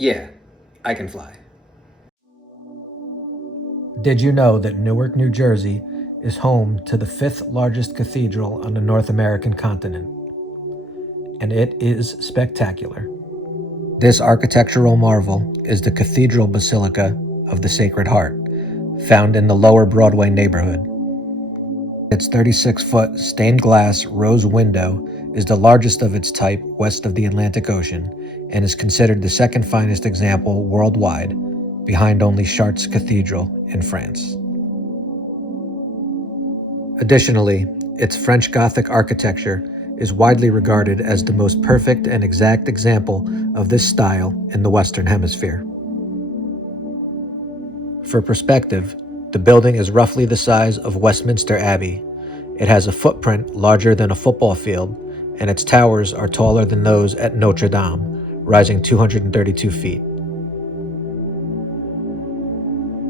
Yeah, I can fly. Did you know that Newark, New Jersey is home to the 5th largest cathedral on the North American continent? And it is spectacular. This architectural marvel is the Cathedral Basilica of the Sacred Heart, found in the Lower Broadway neighborhood. Its 36-foot stained glass rose window is the largest of its type west of the Atlantic Ocean and is considered the second finest example worldwide, behind only Chartres Cathedral in France. Additionally, its French Gothic architecture is widely regarded as the most perfect and exact example of this style in the Western Hemisphere. For perspective, the building is roughly the size of Westminster Abbey. It has a footprint larger than a football field, and its towers are taller than those at Notre Dame, rising 232 feet.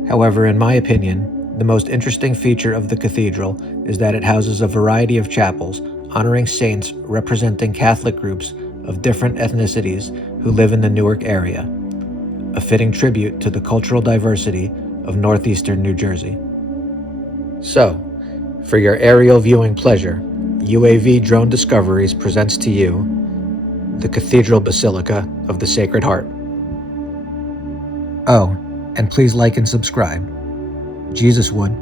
However, in my opinion, the most interesting feature of the cathedral is that it houses a variety of chapels honoring saints representing Catholic groups of different ethnicities who live in the Newark area, a fitting tribute to the cultural diversity of northeastern New Jersey. So, for your aerial viewing pleasure, UAV Drone Discoveries presents to you the Cathedral Basilica of the Sacred Heart. Oh, and please like and subscribe. Jesus would.